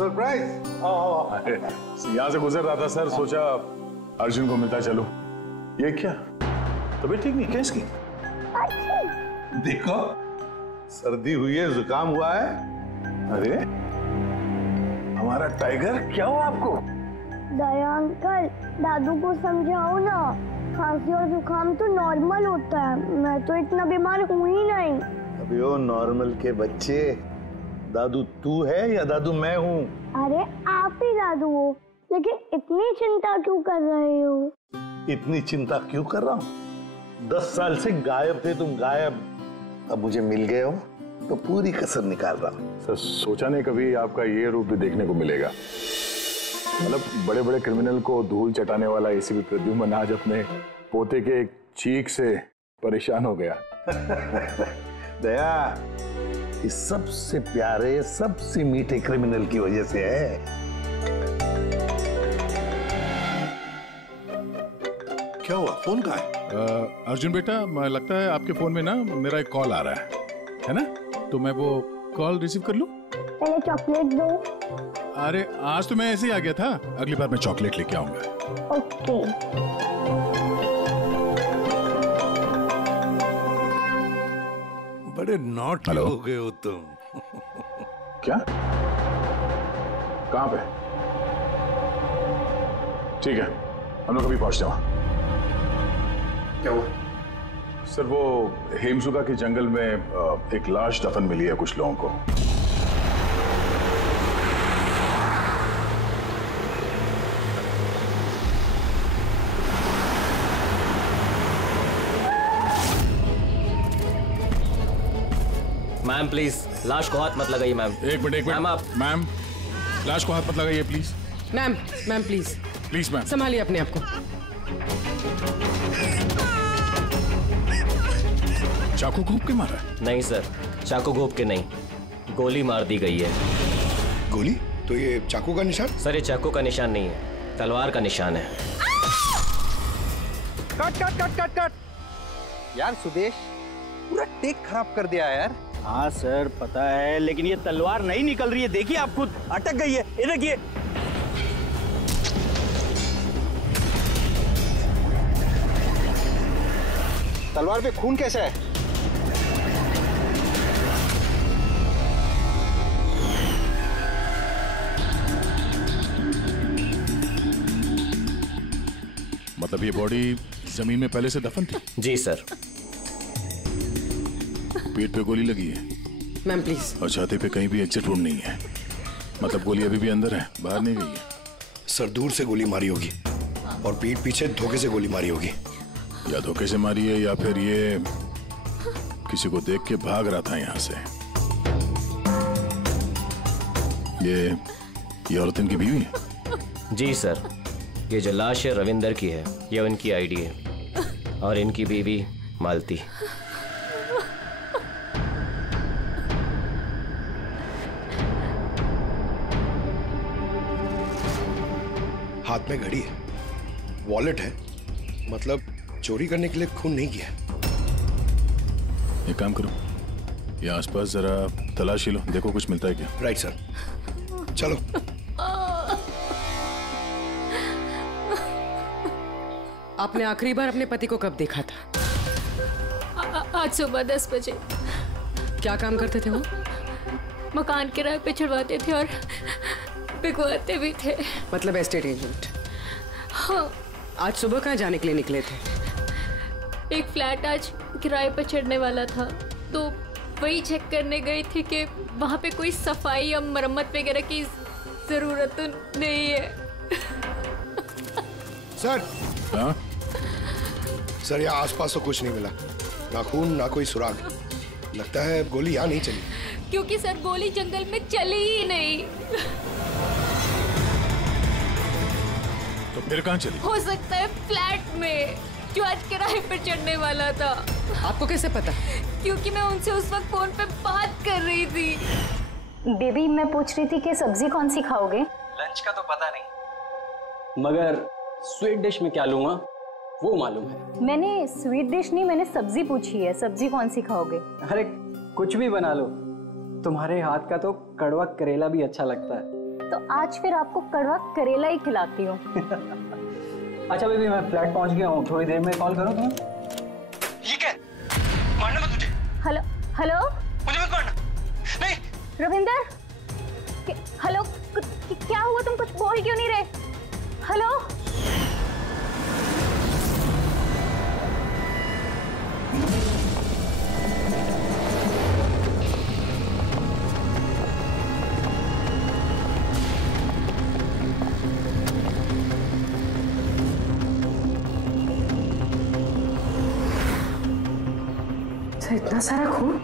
Surprise. यहाँ से गुजर रहा था सर, सोचा अर्जुन को मिलता चलूं। ये क्या तबीयत ठीक नहीं क्या इसकी? देखो सर्दी हुई है, जुकाम हुआ है। अरे हमारा टाइगर, क्या हुआ आपको? दया अंकल, दादू को समझाओ ना, खांसी और जुकाम तो नॉर्मल होता है, मैं तो इतना बीमार हूँ ही नहीं। अबे ओ नॉर्मल के बच्चे, दादू तू है या दादू मैं हूँ? अरे आप ही दादू हो, लेकिन इतनी चिंता क्यों कर रहे हो? इतनी चिंता क्यों कर रहा हूँ? 10 साल से गायब थे तुम, गायब। अब मुझे मिल गए हो तो पूरी कसर निकाल रहा हूँ। सर सोचा नहीं कभी आपका ये रूप भी देखने को मिलेगा। मतलब बड़े बड़े क्रिमिनल को धूल चटाने वाला एसीपी प्रद्युम्न आज अपने पोते के एक चीख से परेशान हो गया। दया, इस सबसे प्यारे सबसे मीठे क्रिमिनल की वजह से है। क्या हुआ, फोन कहाँ है? अर्जुन बेटा, लगता है आपके फोन में ना मेरा एक कॉल आ रहा है ना? तो मैं वो कॉल रिसीव कर लूं? पहले चॉकलेट दो। अरे आज तो मैं ऐसे ही आ गया था, अगली बार मैं चॉकलेट लेके आऊंगा। ओके। बड़े नॉटी हो गए हो तुम। क्या? कहाँ पे? ठीक है, हम लोग अभी पहुंचते हैं वहां। क्या हुआ? सर वो हेमसुगा के जंगल में एक लाश दफन मिली है कुछ लोगों को। मैम प्लीज लाश को हाथ मत लगाइए मैम। एक मिनट मैम, आप मैम लाश को हाथ मत लगाइए please. Ma'am please please ma'am संभालिए अपने आप को। चाकू घोंप के मारा? नहीं सर, चाकू घोंप के नहीं, गोली मार दी गई है। गोली? तो ये चाकू का निशान? सर ये चाकू का निशान नहीं है, तलवार का निशान है। Cut cut cut cut cut यार, सुदेश पूरा टेक खराब कर दिया यार। हाँ सर पता है, लेकिन ये तलवार नहीं निकल रही है, देखिए आप खुद, अटक गई है। ये देखिए। तलवार पे खून कैसा है? मतलब ये बॉडी जमीन में पहले से दफन थी? जी सर। पेट पे गोली लगी है मैम प्लीज। और छाती पे कहीं भी एग्जिट वुंड नहीं है, मतलब गोली अभी भी अंदर है, बाहर नहीं गई है। सर दूर से गोली मारी होगी और पीठ पीछे धोखे से गोली मारी होगी। या धोखे से मारी है या फिर ये किसी को देख के भाग रहा था यहाँ से। ये औरत इनकी बीवी है? जी सर, ये जो लाश है रविंदर की है, ये उनकी आईडी है और इनकी बीवी मालती। हाथ में घड़ी है, वॉलेट है, मतलब चोरी करने के लिए खून नहीं किया। एक काम करो, ये आसपास जरा तलाशी लो, देखो कुछ मिलता है क्या। राइट सर, चलो। आपने आखिरी बार अपने पति को कब देखा था? आज सुबह 10 बजे। क्या काम करते थे वो? मकान किराए पे छुड़वाते थे और बिकवाते भी थे। मतलब एस्टेट एजेंट? हाँ। आज सुबह कहाँ जाने के लिए निकले थे? एक फ्लैट आज किराए पे चढ़ने वाला था, तो वही चेक करने गई थी कि वहाँ पे कोई सफाई या मरम्मत वगैरह की जरूरत तो नहीं है। सर। हाँ? सर यहाँ आसपास तो कुछ नहीं मिला, ना खून ना कोई सुराग। लगता है गोली यहाँ नहीं चली। क्योंकि सर गोली जंगल में चली ही नहीं। तो फिर कहाँ चली? हो सकता है फ्लैट में, जो आज किराए पर चढ़ने वाला था। आपको कैसे पता? क्योंकि मैं उनसे उस वक्त फोन पे बात कर रही थी। बेबी मैं पूछ रही थी कि सब्जी कौन सी खाओगे? लंच का तो पता नहीं, मगर स्वीट डिश में क्या लूंगा वो मालूम है। मैंने स्वीट डिश नहीं, मैंने सब्जी पूछी है, सब्जी कौन सी खाओगे? अरे कुछ भी बना लो, तुम्हारे हाथ का तो कड़वा करेला भी अच्छा लगता है। तो आज फिर आपको कड़वा करेला ही खिलाती हूँ। अच्छा बेबी, मैं फ्लैट पहुंच गया हूँ, थोड़ी देर में कॉल करूँ तुम्हें? ये क्या? मारना मत मुझे। हेलो हेलो, मुझे मत मारना। नहीं रविंदर, हेलो, क्या हुआ? तुम कुछ बोल क्यों नहीं रहे? हेलो इतना सारा खून?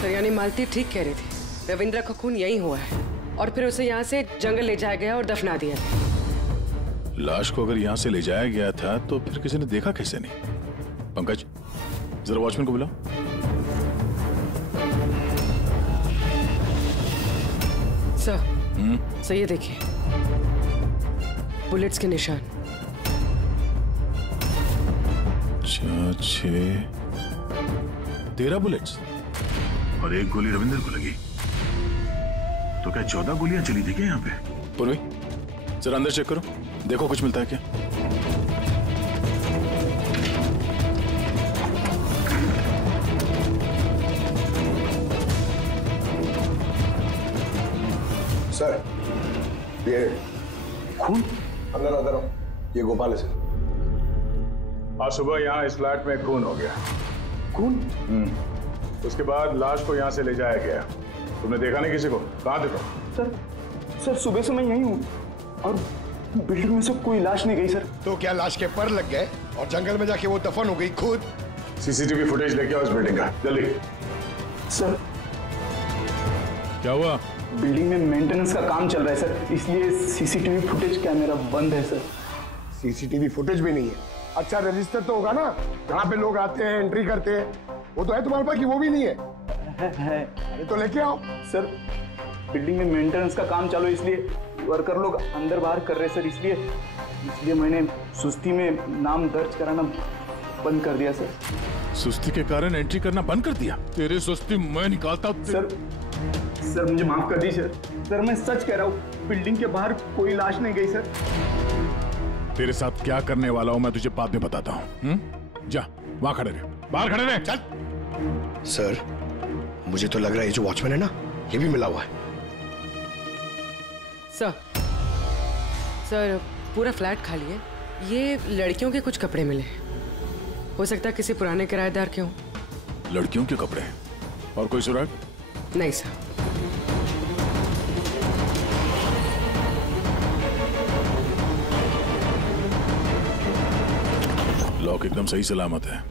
सर यानी मालती ठीक कह रही थी, रविंद्र का खून यही हुआ है और फिर उसे यहाँ से जंगल ले जाया गया और दफना दिया गया। लाश को अगर यहाँ से ले जाया गया था तो फिर किसी ने देखा कैसे नहीं? पंकज, जरा वॉचमैन को बुलाओ। सर ये देखिए, बुलेट्स के निशान। 13 बुलेट्स और एक गोली रविंदर को लगी। तो क्या 14 गोलियां चली थी क्या यहाँ पे? पूर्वी, जरा अंदर चेक करो, देखो कुछ मिलता है क्या। सर, ये खून अंदर आता रहो। ये गोपाल है सर। आज सुबह यहाँ इस फ्लैट में खून हो गया। खून? उसके बाद लाश को यहाँ से ले जाया गया। तुमने देखा नहीं किसी को? कहाँ देखो? सर सुबह से मैं यहीं हूँ और बिल्डिंग में से कोई लाश नहीं गई सर। तो क्या लाश के पर लग गए और जंगल में जाके वो दफन हो गई खुद? सीसीटीवी फुटेज लेके आओ इस बिल्डिंग का, जल्दी। सर क्या हुआ? बिल्डिंग में मेंटेनेंस का काम चल रहा है सर, इसलिए सीसीटीवी फुटेज कैमरा बंद है सर। सीसीटीवी फुटेज भी नहीं है? अच्छा रजिस्टर तो होगा ना, जहाँ पे लोग आते हैं एंट्री करते हैं, वो तो है तुम्हारे पास कि वो भी नहीं है? है। अरे तो लेके आओ। सर बिल्डिंग में मेंटेनेंस का काम चालू है, इसलिए वर्कर लोग अंदर बाहर कर रहे सर, इसलिए मैंने सुस्ती में नाम दर्ज कराना बंद कर दिया सर। सुस्ती के कारण एंट्री करना बंद कर दिया? तेरे सुस्ती मैं निकालता हूँ। सर मुझे माफ कर दीजिए सर, मैं सच कह रहा हूँ, बिल्डिंग के बाहर कोई लाश नहीं गई सर। तेरे साथ क्या करने वाला हूं मैं तुझे बाद में बताता हूँ। जा वहां खड़े रहे, बाहर खड़े रहे। चल। सर मुझे तो लग रहा है ये जो वॉचमैन है ना, ये भी मिला हुआ है। सर पूरा फ्लैट खाली है, ये लड़कियों के कुछ कपड़े मिले हैं, हो सकता है किसी पुराने किराएदार के हों। लड़कियों के कपड़े? और कोई सुराग? नहीं सर। लॉक एकदम सही सलामत है,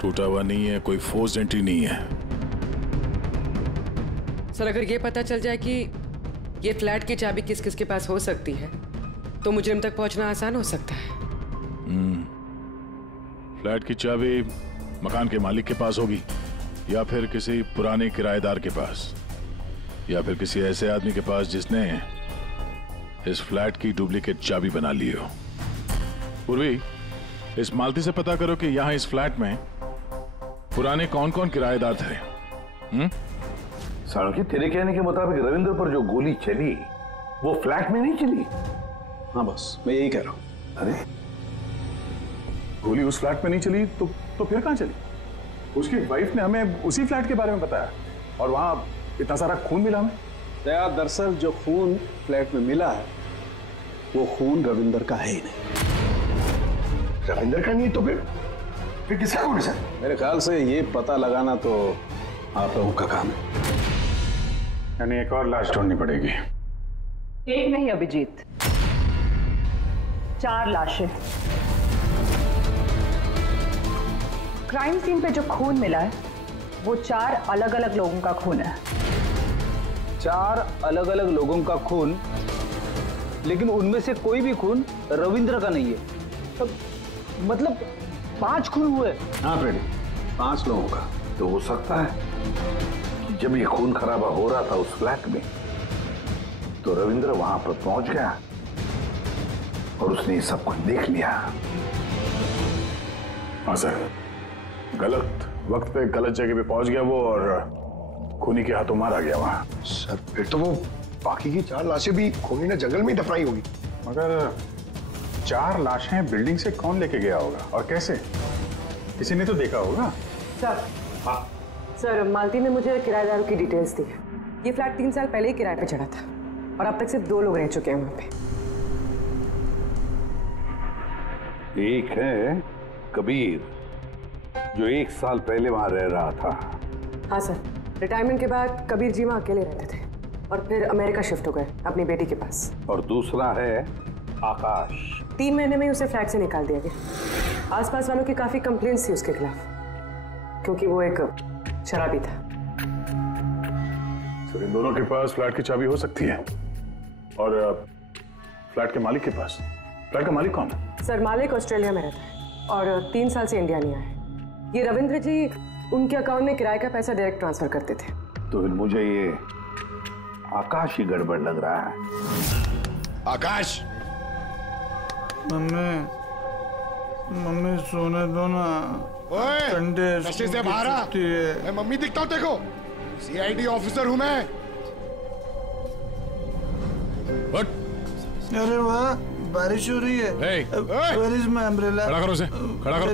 टूटा हुआ नहीं है, कोई फोर्स एंट्री नहीं है। सर अगर ये पता चल जाए कि ये फ्लैट की चाबी किस किस के पास हो सकती है तो मुजरिम तक पहुंचना आसान हो सकता है। फ्लैट की चाबी मकान के मालिक के पास होगी, या फिर किसी पुराने किराएदार के पास, या फिर किसी ऐसे आदमी के पास जिसने इस फ्लैट की डुप्लीकेट चाबी बना ली हो। पूर्वी, इस मालती से पता करो कि यहाँ इस फ्लैट में पुराने कौन कौन किराएदार थे। साड़की, तेरे कहने के मुताबिक रविंद्र पर जो गोली चली वो फ्लैट में नहीं चली? हाँ बस मैं यही कह रहा हूँ। अरे गोली उस फ्लैट में नहीं चली तो फिर कहाँ चली? उसकी वाइफ ने हमें उसी फ्लैट के बारे में बताया और वहां इतना सारा खून मिला हमें। दरअसल जो खून फ्लैट में मिला है वो खून रविंदर का है ही नहीं। रविंदर का नहीं तो फिर किसका खून है सर? मेरे ख्याल से ये पता लगाना तो आप लोगों का काम है। यानी एक और लाश ढूंढनी पड़ेगी। एक नहीं अभिजीत, 4 लाशें। क्राइम सीन पे जो खून मिला है वो 4 अलग अलग लोगों का खून है। 4 अलग अलग लोगों का खून, लेकिन उनमें से कोई भी खून रविंद्र का नहीं है। मतलब 5 खून हुए। हाँ फ्रेडी, 5 लोगों का। तो हो सकता है कि जब ये खून खराबा हो रहा था उस फ्लैट में तो रविंद्र वहां पर पहुंच गया और उसने सब कुछ देख लिया। हाँ सर, गलत वक्त पे गलत जगह पे पहुंच गया वो और खूनी के हाथों मारा गया वहां। सर फिर तो वो बाकी की 4 लाशें भी खूनी ने जंगल में ही दफनाई होगी। मगर 4 लाशें बिल्डिंग से कौन लेके गया होगा और कैसे? किसी ने तो देखा होगा। सर, हाँ सर, मालती ने मुझे किराएदारों की डिटेल्स दी है। ये फ्लैट 3 साल पहले ही किराए पे चढ़ा था और अब तक सिर्फ 2 लोग रह चुके हैं वहां पे। एक है कबीर, जो 1 साल पहले वहां रह रहा था। हाँ सर, रिटायरमेंट के बाद कबीर जी वहां अकेले रहते थे और फिर अमेरिका शिफ्ट हो गए अपनी बेटी के पास। और दूसरा है आकाश। 3 महीने में उसे फ्लैट से निकाल दिया गया। आसपास वालों की काफी कंप्लेंट्स थी उसके खिलाफ, क्योंकि वो एक शराबी था। सर, इन दोनों के पास फ्लैट की चाबी हो सकती है और फ्लैट के मालिक के पास। फ्लैट का मालिक कौन है? सर, मालिक ऑस्ट्रेलिया में रहता है और 3 साल से इंडिया नहीं आया है। ये रविंद्र जी उनके अकाउंट में किराए का पैसा डायरेक्ट ट्रांसफर करते थे। तो फिर मुझे ये आकाश ही गड़बड़ लग रहा है। आकाश, मम्मी सोने दो ना। ओए, नशे से बाहर आ। मैं मम्मी दिखता हूँ देखो, CID ऑफिसर हूँ मैं। अरे वाह, बारिश हो रही है। Where is my umbrella? खड़ा करो उसे, खड़ा करो।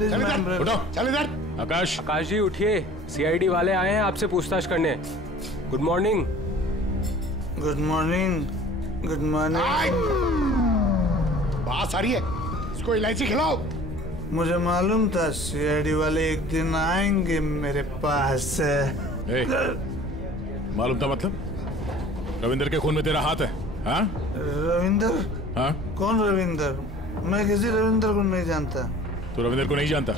उठो। चल इधर। आकाश जी उठिए, CID वाले आए हैं आपसे पूछताछ करने। Good morning. Good morning. Good morning. बात आ रही है, इसको इलायची खिलाओ। मुझे मालूम था CID वाले एक दिन आएंगे मेरे पास। मालूम था मतलब? रविंदर के खून में तेरा हाथ है? हाँ? रविंदर? हाँ? कौन रविंदर? मैं किसी रविंदर को नहीं जानता। तो रविंदर को नहीं जानता?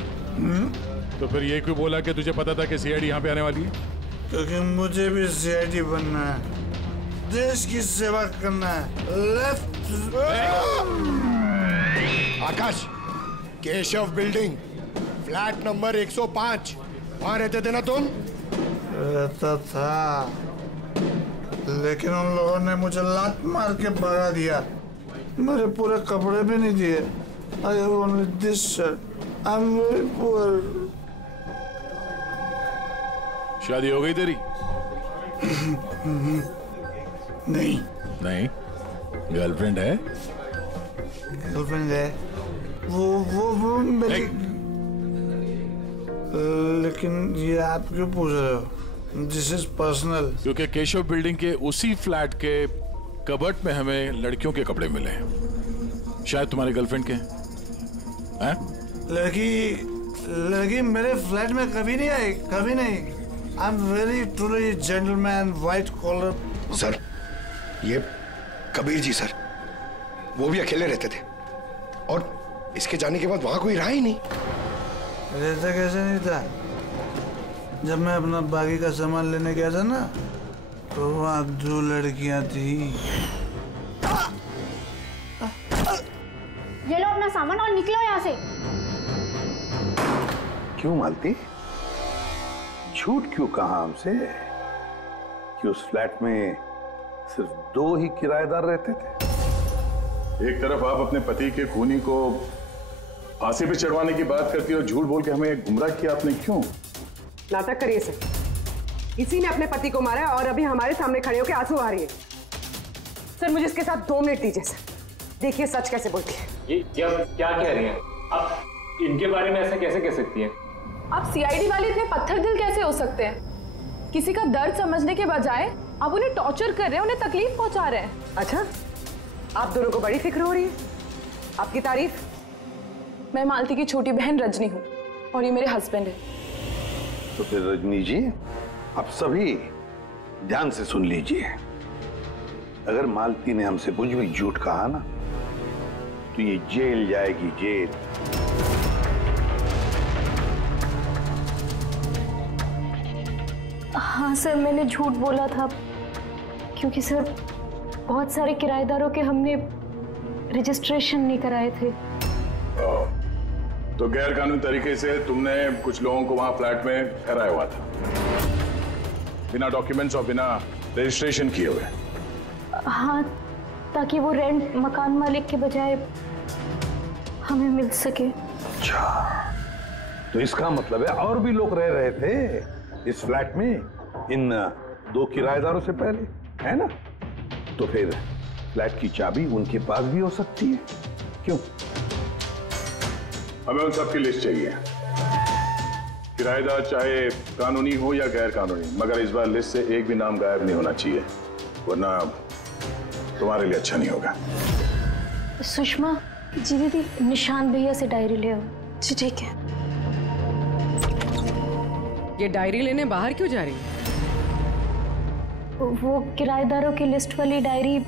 तो फिर ये क्यों बोला कि तुझे पता था कि CID यहाँ पे आने वाली है? क्योंकि मुझे भी CID बनना है, देश की सेवा करना है। लेफ्ट। आकाश, केशव बिल्डिंग, फ्लैट नंबर 105, वहां रहते थे ना तुम? रहता था, लेकिन उन लोगों ने मुझे लात मार के भगा दिया। मेरे पूरे कपड़े भी नहीं दिए। I have only this shirt. I'm very poor. शादी हो गई तेरी? नहीं। नहीं? गर्लफ्रेंड है? गर्लफ्रेंड है। वो मेरी। लेकिन ये आप क्यों पूछ रहे हो? This is personal. क्योंकि केशव बिल्डिंग के उसी फ्लैट के कबर्ड में हमें लड़कियों के कपड़े मिले हैं, शायद तुम्हारी गर्लफ्रेंड के हैं? लड़की मेरे फ्लैट में कभी नहीं आई, कभी नहीं। I am very truly gentleman, white collar. Sir, ये कबीर जी सर, वो भी अकेले रहते थे और इसके जाने के बाद वहां कोई रहा ही नहीं। रहता कैसे नहीं था? जब मैं अपना बाकी का सामान लेने गया था ना, तो वहाँ 2 लड़कियां थी। ये लो अपना सामान और निकलो यहाँ से। क्यों मालती? झूठ क्यों कहा हमसे कि उस फ्लैट में सिर्फ 2 ही किराएदार रहते थे? एक तरफ आप अपने पति के खूनी को फांसी पे चढ़वाने की बात करती हो, झूठ बोल के हमें गुमराह किया आपने। क्यों? नाटक करिए सर, इसी ने अपने पति को मारा और अभी हमारे सामने खड़े होकर आंसू आ रही है। सर, मुझे इसके साथ 2 मिनट दीजिए सर, देखिए सच कैसे बोलती है। ये क्या कह रही हैं आप? इनके बारे में ऐसा कैसे कह सकती हैं? आप CID वाले इतने पत्थर दिल कैसे हो सकते हैं? किसी का दर्द समझने के बजाय आप उन्हें टॉर्चर कर रहे हैं, उन्हें तकलीफ पहुंचा रहे हैं। अच्छा, आप दोनों को बड़ी फिक्र हो रही है? आपकी तारीफ? मैं मालती की छोटी बहन रजनी हूँ और ये मेरे हस्बैंड है। तो फिर रजनी जी, आप सभी ध्यान से सुन लीजिए। अगर मालती ने हमसे कुछ भी झूठ कहा ना, तो ये जेल जाएगी, जेल। हाँ सर, मैंने झूठ बोला था क्योंकि सर बहुत सारे किराएदारों के हमने रजिस्ट्रेशन नहीं कराए थे। तो गैर कानूनी तरीके से तुमने कुछ लोगों को वहां फ्लैट में ठहराया हुआ था, बिना डॉक्यूमेंट्स और बिना रजिस्ट्रेशन किए हुए। हाँ, ताकि वो रेंट मकान मालिक के बजाय हमें मिल सके। अच्छा, तो इसका मतलब है और भी लोग रह रहे थे इस फ्लैट में इन 2 किराएदारों से पहले, है ना? तो फिर फ्लैट की चाबी उनके पास भी हो सकती है। क्यों? हमें उन सबकी लिस्ट चाहिए, किराएदार चाहे कानूनी हो या गैर कानूनी, मगर इस बार लिस्ट से एक भी नाम गायब नहीं होना चाहिए, वरना तुम्हारे लिए अच्छा नहीं होगा। सुषमा जी दीदी, निशांत भैया से डायरी ले आओ। जी ठीक है। ये डायरी लेने बाहर क्यों जा रही है? वो किराएदारों की लिस्ट वाली डायरी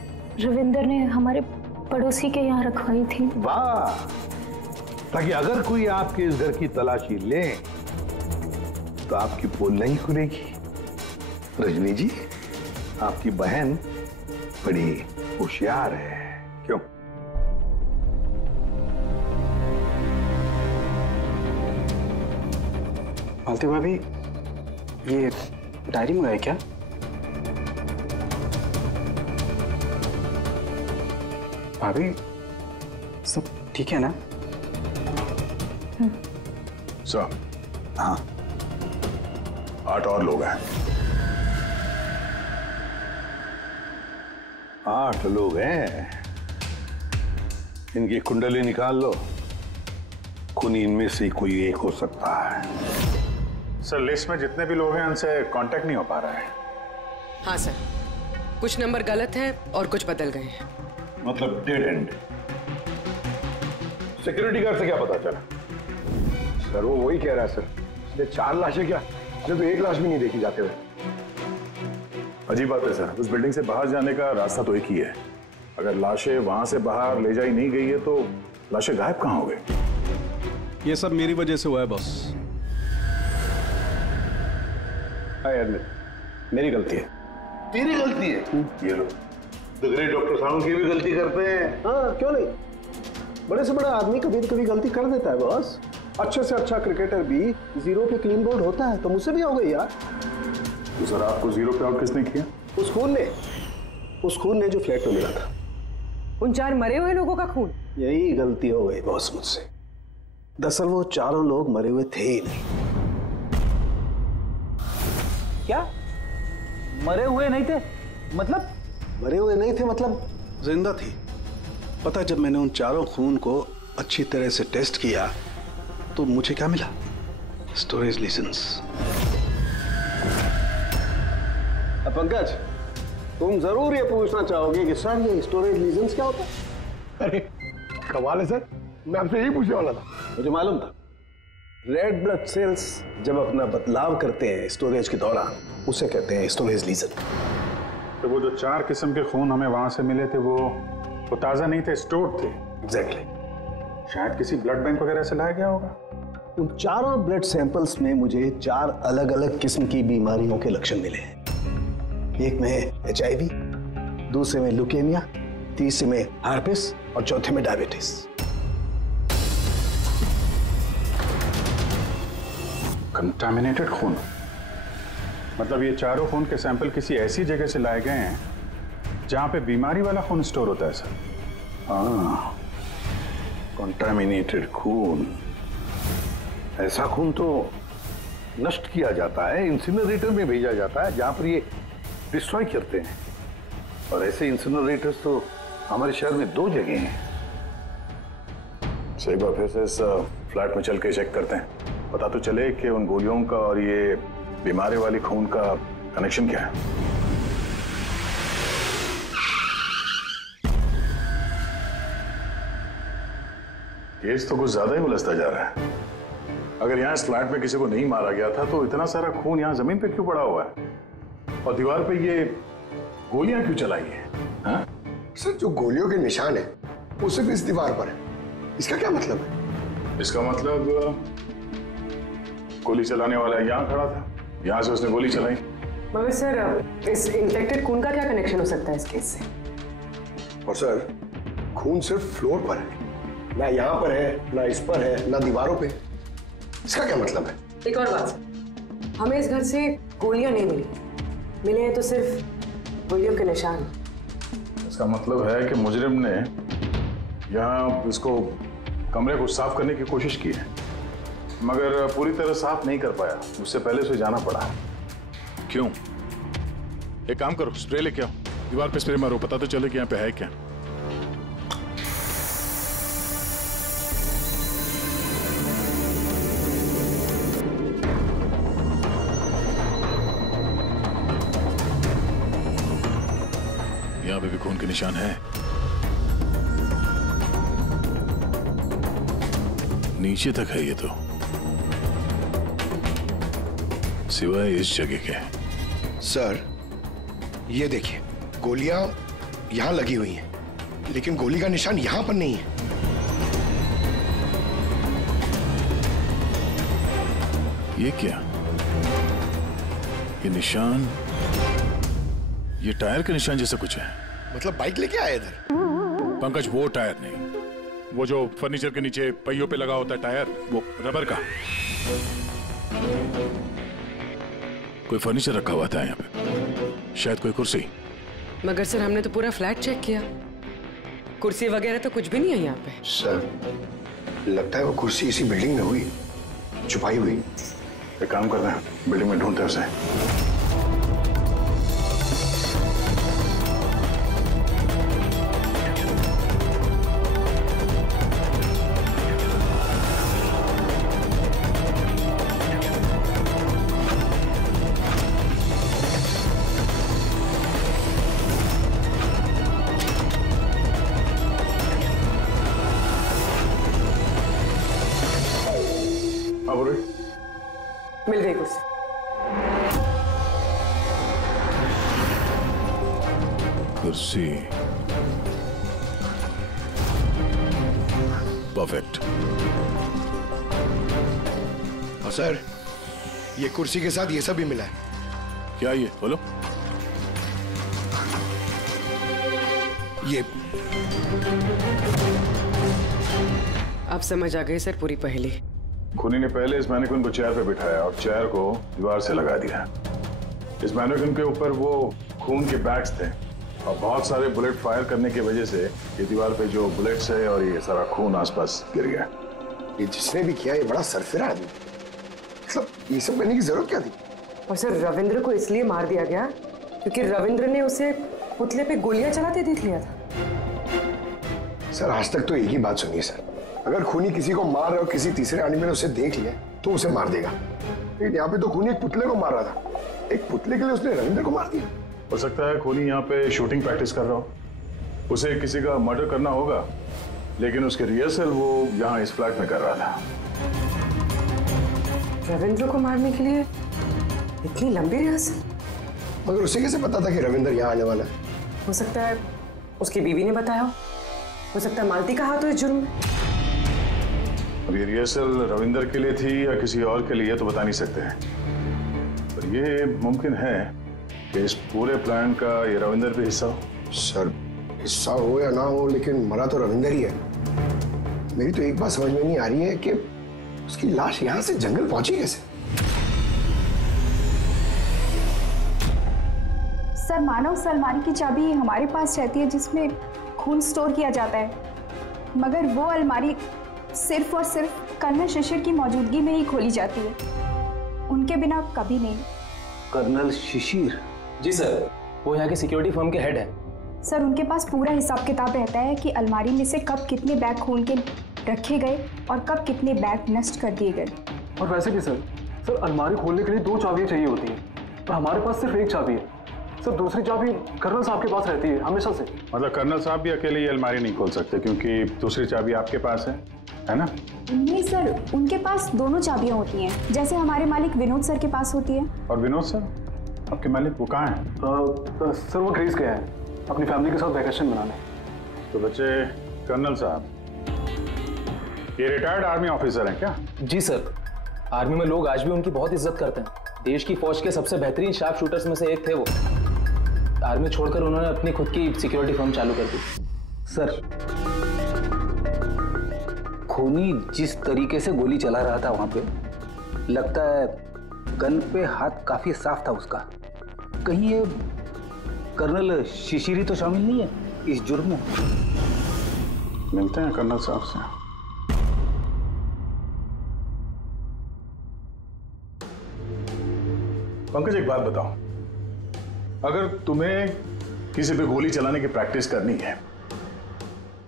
रविंदर ने हमारे पड़ोसी के यहाँ रखवाई थी। वाह, ताकि अगर कोई आपके इस घर की तलाशी ले तो आपकी पोल नहीं खुलेगी। रजनी जी, आपकी बहन बड़ी होशियार है। क्यों? मालती भाभी, ये डायरी मंगाई क्या? भाभी, सब ठीक है ना? सर, हाँ, 8 और लोग हैं। 8 लोग हैं। इनकी कुंडली निकाल लो, खूनी इनमें से कोई एक हो सकता है। सर, लिस्ट में जितने भी लोग हैं उनसे कांटेक्ट नहीं हो पा रहा है। हाँ सर, कुछ नंबर गलत हैं और कुछ बदल गए हैं। मतलब डेड एंड। सिक्योरिटी गार्ड से क्या पता चला? सर वो वही कह रहा है सर, इसलिए 4 लाशें क्या, इसलिए तो 1 लाश भी नहीं देखी जाते हुए। अजीब बात है सर, उस बिल्डिंग से बाहर जाने का रास्ता तो एक ही है। अगर लाशें वहां से बाहर ले जाई नहीं गई है तो लाशें गायब कहां हो गई? ये सब मेरी वजह से हुआ है बॉस। आई एडमिट, मेरी गलती है। तेरी गलती है? ये लो, द ग्रेट डॉक्टर साहब की भी गलती करते हैं। हाँ, क्यों नहीं, बड़े से बड़ा आदमी कभी कभी गलती कर देता है बॉस। अच्छे से अच्छा क्रिकेटर भी 0 पे क्लीन बोल्ड होता है, तो मुझसे भी हो गई यार। तो सर, आपको 0 पे आउट किसने किया? उस खून ने जो फ्लैट में मिला था। उन 4 मरे हुए लोगों का खून? यही गलती हो गई बॉस मुझसे। दरअसल वो 4 लोग मरे हुए थे ही नहीं। क्या? मरे हुए नहीं थे? मतलब? मरे हुए नहीं थे मतलब जिंदा थी। पता, जब मैंने उन 4 खून को अच्छी तरह से टेस्ट किया तो मुझे क्या मिला? स्टोरेज लीजेंस। अब पंकज, तुम जरूर ये पूछना चाहोगे कि सर ये स्टोरेज लीजेंस क्या होता है? अरे कमाल है सर, मैं आपसे यही पूछने वाला था। मुझे मालूम था। रेड ब्लड सेल्स जब अपना बदलाव करते हैं स्टोरेज के दौरान, उसे कहते हैं स्टोरेज लीजन। तो वो जो 4 किस्म के खून हमें वहां से मिले थे, वो ताजा नहीं थे, स्टोर्ड थे। एग्जैक्टली। शायद किसी ब्लड बैंक वगैरह से लाया गया होगा। उन 4 ब्लड सैंपल्स में मुझे 4 अलग अलग किस्म की बीमारियों के लक्षण मिले हैं। एक में HIV, दूसरे में ल्यूकेमिया, तीसरे में हार्पिस और चौथे में डायबिटीज। कंटामिनेटेड खून, मतलब ये 4 खून के सैंपल किसी ऐसी जगह से लाए गए हैं जहां पे बीमारी वाला खून स्टोर होता है सर। हाँ, कंटामिनेटेड खून। ऐसा खून तो नष्ट किया जाता है, इंसिनरेटर में भेजा जाता है जहां पर ये डिस्ट्रॉय करते हैं। और ऐसे इंसिनरेटर्स तो हमारे शहर में 2 जगह हैं। सही बात, फिर से इस फ्लैट में चल के चेक करते हैं, पता तो चले कि उन गोलियों का और ये बीमारी वाली खून का कनेक्शन क्या है। केस तो कुछ ज्यादा ही उलझता जा रहा है। अगर यहाँ इस फ्लैट में किसी को नहीं मारा गया था तो इतना सारा खून यहाँ जमीन पे क्यों पड़ा हुआ है? और दीवार पे ये गोलियां क्यों चलाई हैं? हाँ? सर, जो गोलियों के निशान है वो सिर्फ इस दीवार पर है। इसका क्या मतलब है? इसका मतलब गोली चलाने वाला यहाँ खड़ा था, यहाँ से उसने गोली चलाई। मगर सर, इस इंफेक्टेड खून का क्या कनेक्शन हो सकता है इस केस से? और सर, खून सिर्फ फ्लोर पर है, ना यहाँ पर है, ना इस पर है, ना दीवारों पे। इसका क्या मतलब है? एक और बात, हमें इस घर से गोलियां नहीं मिले हैं तो सिर्फ गोलियों के निशान। इसका मतलब है कि मुजरिम ने यहाँ इसको कमरे को साफ करने की कोशिश की है, मगर पूरी तरह साफ नहीं कर पाया, उससे पहले उसे जाना पड़ा। क्यों? एक काम करो, स्प्रे लेके आओ। दीवार पे स्प्रे मारो, पता तो चले कि यहाँ पे है क्या। यहाँ पे भी खून के निशान है। नीचे तक है ये तो, सिवाय इस जगह के। सर ये देखिए, गोलियां यहां लगी हुई हैं, लेकिन गोली का निशान यहां पर नहीं है। ये क्या? ये निशान, ये टायर के निशान जैसा कुछ है। मतलब बाइक लेके आए इधर? पंकज, वो टायर नहीं, वो जो फर्नीचर के नीचे पहियों पे लगा होता है टायर, वो रबर का। कोई फर्नीचर रखा हुआ था यहाँ पे, शायद कोई कुर्सी। मगर सर हमने तो पूरा फ्लैट चेक किया, कुर्सी वगैरह तो कुछ भी नहीं है यहाँ पे। सर लगता है वो कुर्सी इसी बिल्डिंग में हुई, छुपाई हुई। एक काम करते हैं, बिल्डिंग में ढूंढते हैं उसे। मिल गई कुर्सी। कुर्सी परफेक्ट। और सर ये कुर्सी के साथ ये सब भी मिला है। क्या ये? बोलो। ये आप समझ आ गए सर पूरी पहेली। खूनी ने पहले इस मैनिक्विन को चेयर पे बिठाया और चेयर को दीवार से लगा दिया। इस मैनिक्विन के ऊपर वो खून के बैग्स थे और बहुत सारे बुलेट फायर करने की वजह से ये दीवार पे जो बुलेट्स है और ये सारा खून आसपास गिर गया। ये जिसने भी किया ये बड़ा सरफिरा आदमी, मतलब ये सब करने की जरूरत क्या थी? और सर रविंद्र को इसलिए मार दिया गया क्योंकि रविंद्र ने उसे पुतले पे गोलियां चलाते देख लिया था। सर आज तक तो एक ही बात सुनिए सर, अगर खूनी किसी को मार रहा हो, किसी तीसरे आदमी ने उसे देख लिया तो उसे मार देगा, लेकिन यहाँ पे तो खूनी एक पुतले को मार रहा था, एक पुतले के लिए उसने रविंद्र को मार दिया। हो सकता है खूनी यहाँ पे शूटिंग प्रैक्टिस कर रहा हो, उसे किसी का मर्डर करना होगा, लेकिन उसके रिहर्सल वो यहाँ इस फ्लैट में कर रहा था। रविंद्र को मारने के लिए इतनी लंबी रिहर्सल? मगर उसे कैसे पता था कि रविंद्र यहाँ आने वाला है? हो सकता है उसकी बीवी ने बताया हो सकता है मालती का हाथ हो इस जुर्म में। अब ये रिहर्सल रविंद्र के लिए थी या किसी और के लिए तो बता नहीं सकते हैं, पर ये मुमकिन है कि इस पूरे प्लान का ये रविंद्र भी हिस्सा हो। सर हिस्सा हो या ना हो, लेकिन मरा तो रविंद्र ही है। मेरी तो एक बात समझ में नहीं आ रही है कि उसकी लाश यहाँ से जंगल पहुंची कैसे? सर मानव उस अलमारी की चाबी हमारे पास रहती है जिसमें खून स्टोर किया जाता है, मगर वो अलमारी सिर्फ और सिर्फ कर्नल शिशिर की मौजूदगी में ही खोली जाती है, उनके बिना कभी नहीं। कर्नल शिशिर? जी सर, वो यहाँ के सिक्योरिटी फर्म के हेड है। सर उनके पास पूरा हिसाब किताब रहता है कि अलमारी में से कब कितने बैग खून के रखे गए और कब कितने बैग नष्ट कर दिए गए। और वैसे भी सर अलमारी खोलने के लिए 2 चाबियां चाहिए होती हैं, पर हमारे पास सिर्फ 1 चाबी है। सर दूसरी चाबी कर्नल साहब के पास रहती है हमेशा से। मतलब कर्नल साहब भी अकेले ये अलमारी नहीं खोल सकते क्योंकि दूसरी चाबी आपके पास है ना? नहीं सर, उनके पास दोनों चाबियां होती हैं, जैसे हमारे मालिक विनोद सर के पास होती है। और विनोद सर आपके मालिक वो कहाँ हैं? सर वो ग्रीस गया है अपनी फैमिली के साथ वैकेशन मनाने। तो बच्चे कर्नल साहब ये रिटायर्ड आर्मी ऑफिसर हैं क्या? जी सर, आर्मी में लोग आज भी उनकी बहुत इज्जत करते हैं। देश की फौज के सबसे बेहतरीन शार्प शूटर्स में से एक थे वो। आर्मी छोड़कर उन्होंने अपनी खुद की सिक्योरिटी फर्म चालू कर दी। सर खूनी जिस तरीके से गोली चला रहा था वहां पे, लगता है गन पे हाथ काफी साफ था उसका। कहीं ये कर्नल शिशिरी तो शामिल नहीं है इस जुर्म में? मिलते हैं कर्नल साहब से। पंकज एक बात बताओ, अगर तुम्हें किसी पे गोली चलाने की प्रैक्टिस करनी है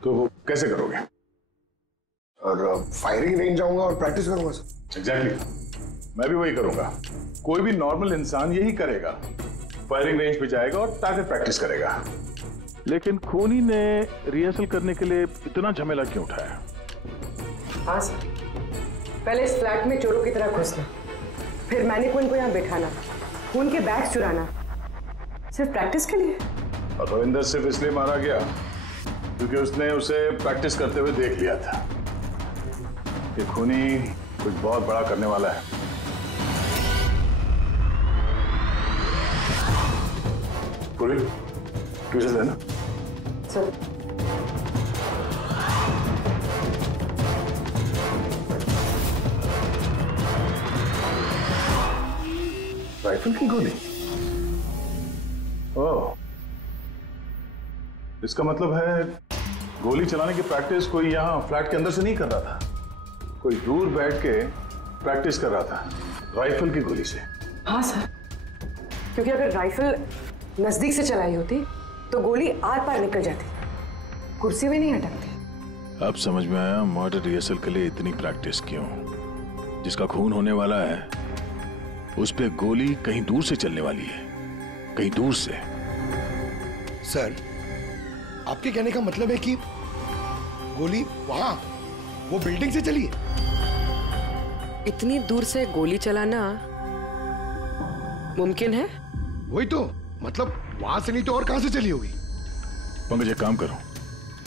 तो वो कैसे करोगे? और फायरिंग रेंज जाऊंगा और प्रैक्टिस करूंगा सर। एग्जैक्टली, मैं भी वही करूंगा। कोई भी नॉर्मल इंसान यही करेगा, फायरिंग रेंज पे जाएगा और टारगेट प्रैक्टिस करेगा। लेकिन खूनी ने रिहर्सल करने के लिए इतना झमेला क्यों उठाया? हाँ सर, पहले इस फ्लैट में चोरों की तरह घुसना, फिर मैनिक्विन को यहाँ बिठाना, खून के बैग्स चुराना, सिर्फ प्रैक्टिस के लिए। और रविंदर सिर्फ इसलिए मारा गया क्योंकि उसने उसे प्रैक्टिस करते हुए देख लिया था कि खूनी कुछ बहुत बड़ा करने वाला है। पुलिस ट्यूशन देना सर। राइफल की गोली? ओह, इसका मतलब है गोली चलाने की प्रैक्टिस कोई यहां फ्लैट के अंदर से नहीं कर रहा था, कोई दूर बैठ के प्रैक्टिस कर रहा था राइफल की गोली से। हाँ सर, क्योंकि अगर राइफल नजदीक से चलाई होती तो गोली आर पार निकल जाती, कुर्सी में नहीं अटकती। अब समझ में आया मर्डर रिहर्सल के लिए इतनी प्रैक्टिस क्यों। जिसका खून होने वाला है उस पे गोली कहीं दूर से चलने वाली है, कहीं दूर से। सर, आपके कहने का मतलब है कि गोली वहां वो बिल्डिंग से चली है? इतनी दूर से गोली चलाना मुमकिन है? वही तो, मतलब वहां से नहीं तो और कहां से चली होगी? पंकज एक काम करो,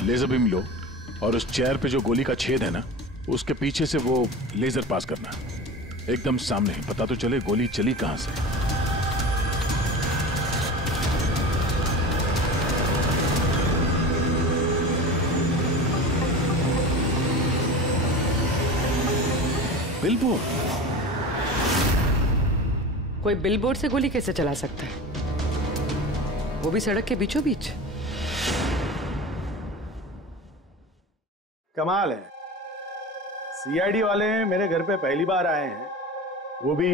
लेजर बीम लो और उस चेयर पे जो गोली का छेद है ना, उसके पीछे से वो लेजर पास करना, एकदम सामने, पता तो चले गोली चली कहां से। बिलबोर्ड? कोई बिलबोर्ड से गोली कैसे चला सकता है, वो भी सड़क के बीचों बीच? कमाल है, सीआईडी वाले मेरे घर पे पहली बार आए हैं, वो भी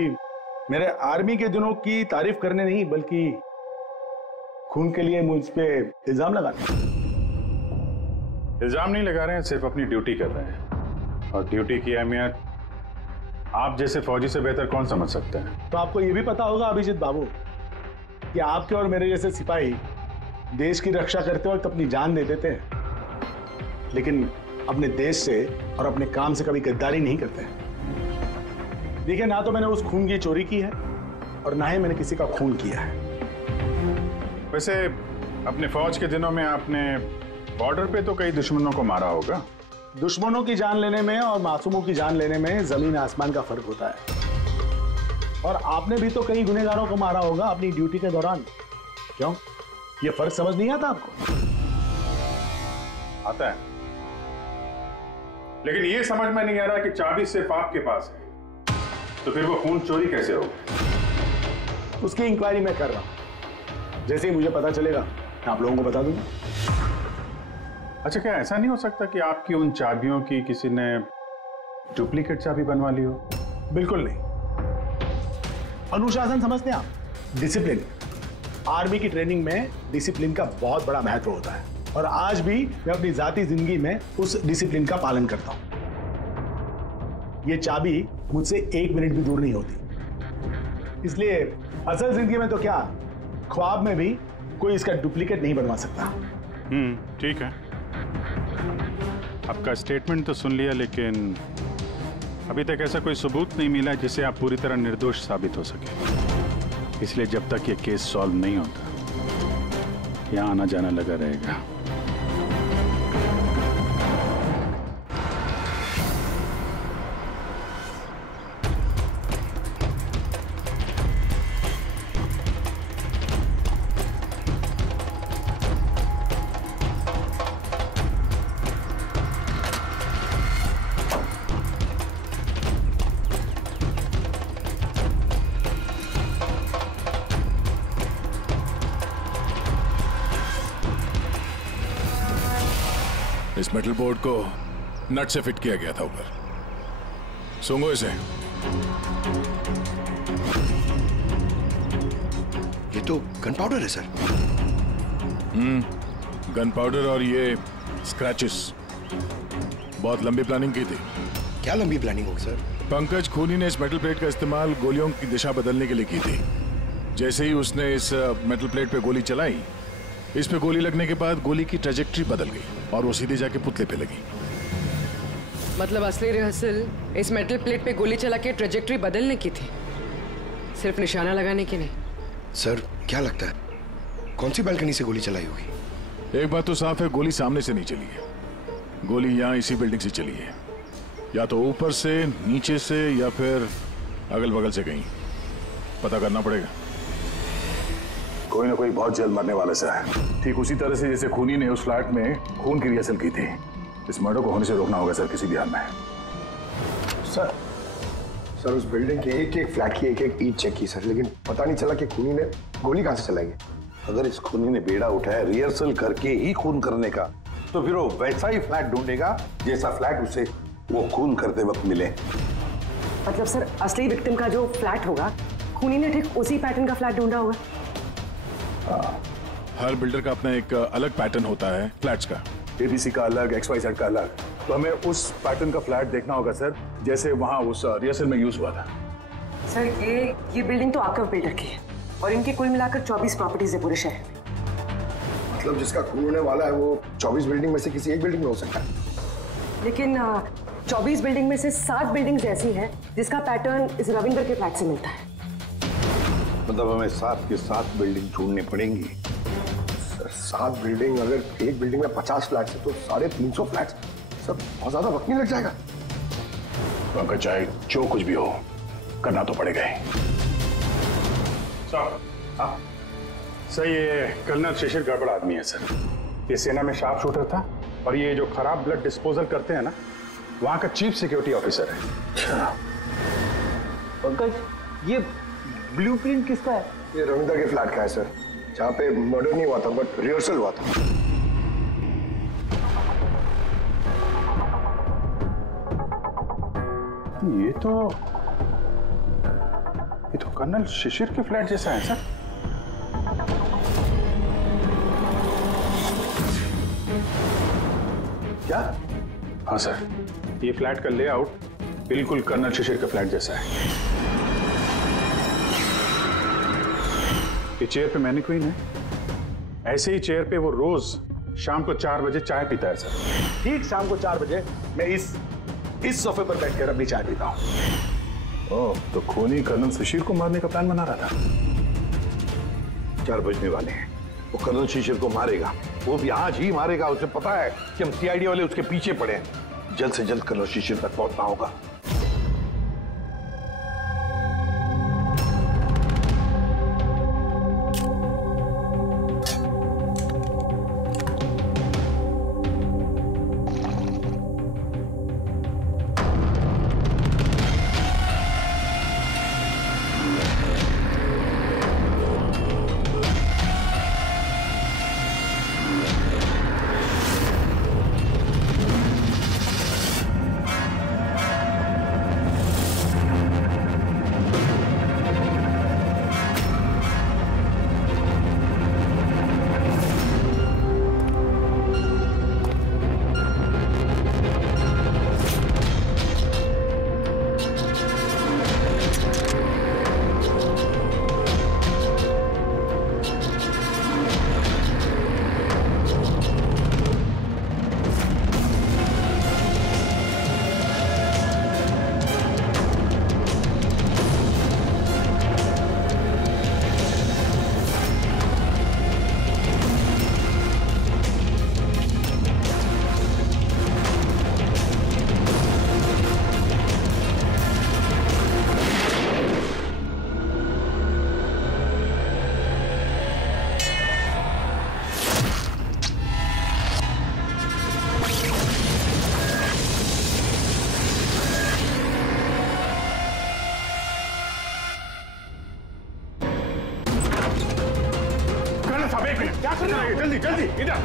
मेरे आर्मी के दिनों की तारीफ करने नहीं बल्कि खून के लिए मुझ पे इल्जाम लगाने। इल्जाम नहीं लगा रहे हैं, सिर्फ अपनी ड्यूटी कर रहे हैं, और ड्यूटी की अहमियत आप जैसे फौजी से बेहतर कौन समझ सकते हैं। तो आपको ये भी पता होगा अभिजीत बाबू कि आपके और मेरे जैसे सिपाही देश की रक्षा करते वक्त अपनी जान दे देते हैं, लेकिन अपने देश से और अपने काम से कभी गद्दारी नहीं करते हैं। देखिए, ना तो मैंने उस खून की चोरी की है और ना ही मैंने किसी का खून किया है। वैसे अपने फौज के दिनों में आपने बॉर्डर पे तो कई दुश्मनों को मारा होगा। दुश्मनों की जान लेने में और मासूमों की जान लेने में जमीन आसमान का फर्क होता है, और आपने भी तो कई गुनहगारों को मारा होगा अपनी ड्यूटी के दौरान। क्यों, ये फर्क समझ नहीं आता आपको? आता है, लेकिन ये समझ में नहीं आ रहा कि चाबी सिर्फ आपके पास है, तो फिर वो खून चोरी कैसे हो? उसकी इंक्वायरी मैं कर रहा हूं, जैसे ही मुझे पता चलेगा मैं आप लोगों को बता दूंगा। अच्छा, क्या ऐसा नहीं हो सकता कि आपकी उन चाबियों की किसी ने डुप्लीकेट चाबी बनवा ली हो? बिल्कुल नहीं। अनुशासन समझते हैं आप? डिसिप्लिन। आर्मी की ट्रेनिंग में डिसिप्लिन का बहुत बड़ा महत्व होता है, और आज भी मैं अपनी जाती जिंदगी में उस डिसिप्लिन का पालन करता हूं। ये चाबी मुझसे 1 मिनट भी दूर नहीं होती, इसलिए असल जिंदगी में तो क्या, ख्वाब में भी कोई इसका डुप्लीकेट नहीं बनवा सकता। ठीक है, आपका स्टेटमेंट तो सुन लिया, लेकिन अभी तक ऐसा कोई सबूत नहीं मिला जिससे आप पूरी तरह निर्दोष साबित हो सके। इसलिए जब तक ये केस सॉल्व नहीं होता, यहाँ आना जाना लगा रहेगा। इस मेटल बोर्ड को नट से फिट किया गया था ऊपर। सूंघो इसे। ये तो गन पाउडर है सर। गन पाउडर और ये स्क्रैचेस, बहुत लंबी प्लानिंग की थी। क्या लंबी प्लानिंग होगी सर? पंकज खूनी ने इस मेटल प्लेट का इस्तेमाल गोलियों की दिशा बदलने के लिए की थी। जैसे ही उसने इस मेटल प्लेट पे गोली चलाई, इस पे गोली लगने के बाद गोली की ट्रेजेक्टरी बदल गई और वो सीधे जाके पुतले पे लगी। मतलब असली रिहर्सल इस मेटल प्लेट पे गोली चला के ट्रेजेक्टरी बदलने की थी, सिर्फ निशाना लगाने की नहीं। सर क्या लगता है कौन सी बालकनी से गोली चलाई होगी? एक बात तो साफ है, गोली सामने से नहीं चली है। गोली यहाँ इसी बिल्डिंग से चली है, या तो ऊपर से, नीचे से, या फिर अगल बगल से कहीं। पता करना पड़ेगा। कोई ना कोई बहुत जल्द मरने वाला सा है, ठीक उसी तरह से जैसे खूनी ने उस फ्लैट में खून की रिहर्सल की थी। इस मर्डर को होने से रोकना होगा सर किसी भी हाल में। सर उस बिल्डिंग के एक एक फ्लैट की एक एक ईंट चेक की सर, लेकिन पता नहीं चला कि खूनी ने गोली कहां से चलाई है। अगर इस खूनी ने बेड़ा उठाया रिहर्सल करके ही खून करने का, तो फिर वो वैसा ही फ्लैट ढूंढेगा जैसा फ्लैट उसे वो खून करते वक्त मिले। मतलब सर असली विक्टिम का जो फ्लैट होगा, खूनी ने ठीक उसी पैटर्न का फ्लैट ढूंढा होगा। हर बिल्डर का अपना एक अलग पैटर्न होता है फ्लैट्स का। एबीसी का अलग, XYZ का अलग। तो हमें उस पैटर्न का फ्लैट देखना होगा सर, जैसे वहां उस रिहर्सल में यूज हुआ था। सर ये बिल्डिंग तो आकव बिल्डर की है और इनकी कुल मिलाकर 24 प्रॉपर्टीज है पूरे शहर में। मतलब जिसका खून होने वाला है वो 24 बिल्डिंग में से किसी एक बिल्डिंग में हो सकता है। लेकिन 24 बिल्डिंग में से 7 बिल्डिंग्स ऐसी हैं जिसका पैटर्न इस रविंदर के फ्लैट से मिलता है। मतलब हमें 7 के 7 बिल्डिंग ढूंढनी पड़ेंगी। 7 बिल्डिंग, अगर एक बिल्डिंग में 50 फ्लैट्स है तो 350 फ्लैट्स, सब बहुत ज्यादा वक्त नहीं लग जाएगा। पंकज चाहे जो कुछ भी हो, करना तो पड़ेगा ही। सर ये कर्नल शिशिर गड़बड़ आदमी है सर। ये सेना में शार्प शूटर था और ये जो खराब ब्लड डिस्पोजल करते हैं ना, वहां का चीफ सिक्योरिटी ऑफिसर है। पंकज ये ब्लूप्रिंट किसका है? ये रविंदर के फ्लैट का है सर, जहाँ पे मर्डर नहीं हुआ था बट रिहर्सल हुआ था। ये तो कर्नल शिशिर के फ्लैट जैसा है सर। क्या? हाँ सर, ये फ्लैट का लेआउट बिल्कुल कर्नल शिशिर के फ्लैट जैसा है। ये चेयर पे मैनिक्विन है, ऐसे ही चेयर पे वो रोज शाम को 4 बजे चाय पीता है सर। ठीक शाम को 4 बजे मैं इस सोफे पर बैठकर अपनी चाय पीता हूँ। ओह, तो खूनी कर्नल शिशिर को मारने का प्लान बना रहा था। 4 बजने वाले हैं, वो कर्नल शिशिर को मारेगा, वो भी आज ही मारेगा। उसे पता है कि हम CID वाले उसके पीछे पड़े हैं। जल्द से जल्द कर्नल शिशिर तक पहुंचना होगा। क्या कर रहे हो? जल्दी जल्दी इधर।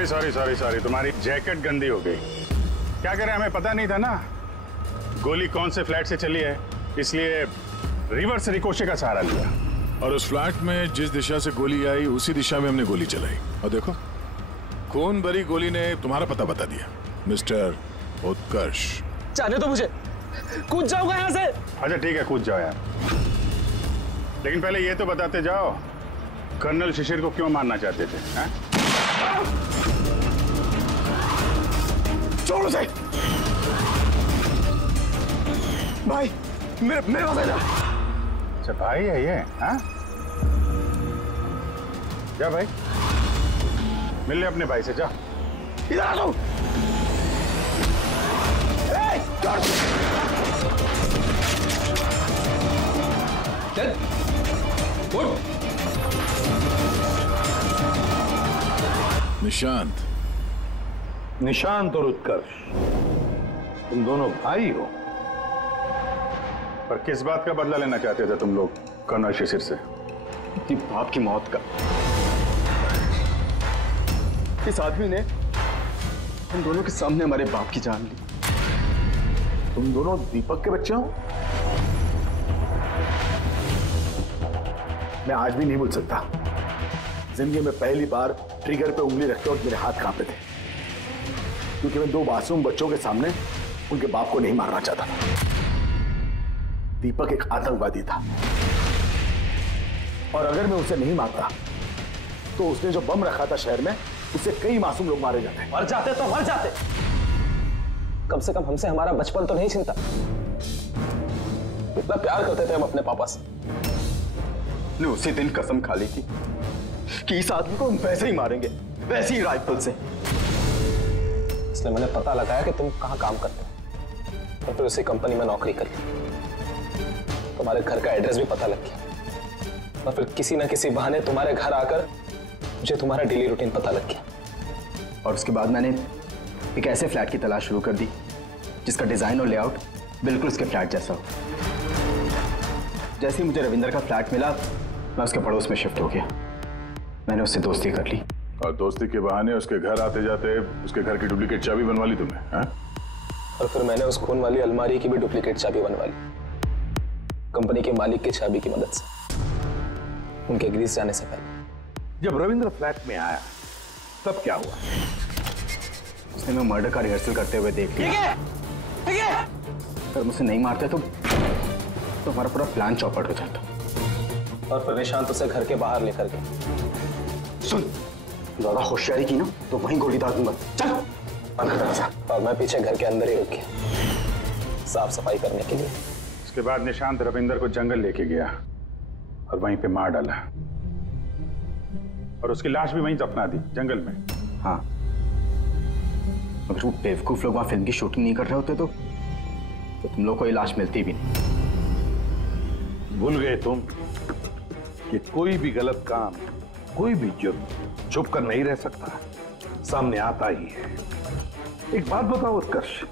सॉरी सॉरी सॉरी सॉरी, तुम्हारी जैकेट गंदी हो गई। क्या करें, हमें पता नहीं था ना गोली कौन से फ्लैट से चली है, इसलिए रिवर्स रिकोशे का सहारा लिया। और उस फ्लैट में जिस दिशा से गोली आई उसी दिशा में हमने गोली चलाई, और देखो खून भरी गोली ने तुम्हारा पता बता दिया, मिस्टर उत्कर्ष। जाने तो मुझे, कूद जाऊंगा यहाँ से। अच्छा ठीक है, कूद जाओ यार, लेकिन पहले ये तो बताते जाओ कर्नल शिशिर को क्यों मारना चाहते थे? छोड़ उसे भाई, मेरे पास आ जा। अच्छा भाई है ये, हाँ? जा भाई, मिल ले अपने भाई से, जा। इधर आ जाओ। चल, उठ। निशांत, निशांत और उत्कर्ष, तुम दोनों भाई हो। पर किस बात का बदला लेना चाहते थे तुम लोग कर्नल शिशिर से? कि बाप की मौत का। इस आदमी ने हम दोनों के सामने हमारे बाप की जान ली। तुम दोनों दीपक के बच्चे हो? मैं आज भी नहीं भूल सकता, जिंदगी में पहली बार ट्रिगर पे उंगली रखते वक्त मेरे हाथ कांपे थे, क्योंकि मैं दो मासूम बच्चों के सामने उनके बाप को नहीं मारना चाहता था। दीपक एक आतंकवादी था, और अगर मैं उसे नहीं मारता तो उसने जो बम रखा था शहर में, उससे कई मासूम लोग मारे जाते। मर जाते तो मर जाते, कम से कम हमसे हमारा बचपन तो नहीं छीनता। इतना प्यार करते थे हम अपने पापा से। ने उसी दिन कसम खा ली थी कि इस आदमी को हम वैसे ही मारेंगे, वैसे ही राइफल से। इसलिए मैंने पता लगाया कि तुम कहाँ काम करते हो, और फिर उसी कंपनी में नौकरी कर ली। तुम्हारे घर का एड्रेस भी पता लग गया, और फिर किसी ना किसी बहाने तुम्हारे घर आकर मुझे तुम्हारा डेली रूटीन पता लग गया। और उसके बाद मैंने एक ऐसे फ्लैट की तलाश शुरू कर दी जिसका डिजाइन और लेआउट बिल्कुल उसके फ्लैट जैसा हो। जैसे ही मुझे रविंदर का फ्लैट मिला, मैं उसके पड़ोस में शिफ्ट हो गया। मैंने उससे दोस्ती कर ली, और दोस्ती के बहाने उसके घर आते जाते उसके घर की डुप्लीकेट चाबी बनवा ली तुमने, हाँ? और फिर मैंने उस खून वाली अलमारी की भी डुप्लीकेट चाबी बनवा ली, कंपनी के मालिक की चाबी की मदद से, उनके ग्रीस जाने से पहले। जब रविंद्र फ्लैट में आया तब क्या हुआ? उसने मैं मर्डर का रिहर्सल करते हुए देख लिया। अगर मुझसे नहीं मारते तो हमारा पूरा प्लान चौपट हो जाता। और फिर निशांत उसे घर के बाहर लेकर गए। सुन, ज्यादा होशियारी की ना तो वहीं गोली दाग दूंगा। चल। और मैं पीछे घर के अंदर ही रुक गया, साफ सफाई करने के लिए। उसके बाद निशांत रविंदर को जंगल लेके गया और वहीं पे मार डाला, और उसकी लाश भी वहीं दफना दी जंगल में। हाँ, अगर वो बेवकूफ लोग वहां फिल्म की शूटिंग नहीं कर रहे होते तो तुम लोग को ये लाश मिलती भी नहीं। भूल गए तुम कि कोई भी गलत काम, कोई भी जुर्म छुप कर नहीं रह सकता, सामने आता ही है। एक बात बताओ उत्कर्ष,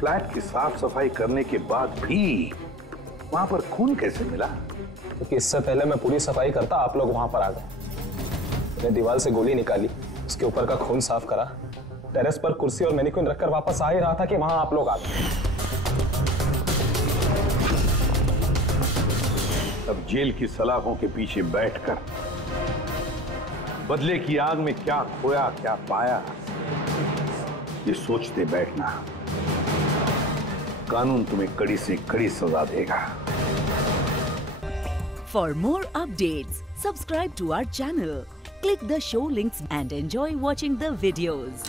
फ्लैट की साफ सफाई करने के बाद भी वहां पर खून कैसे मिला? क्योंकि इससे पहले मैं पूरी सफाई करता, आप लोग वहां पर आ गए। मैंने दीवार से गोली निकाली, उसके ऊपर का खून साफ करा, टेरेस पर कुर्सी और मैनिक्विन रखकर वापस आ ही रहा था कि वहां आप लोग आ गए। अब जेल की सलाखों के पीछे बैठकर बदले की आग में क्या खोया क्या पाया, ये सोचते बैठना, कानून तुम्हें कड़ी से कड़ी सजा देगा। For more updates, subscribe to our channel, click the show links and enjoy watching the videos.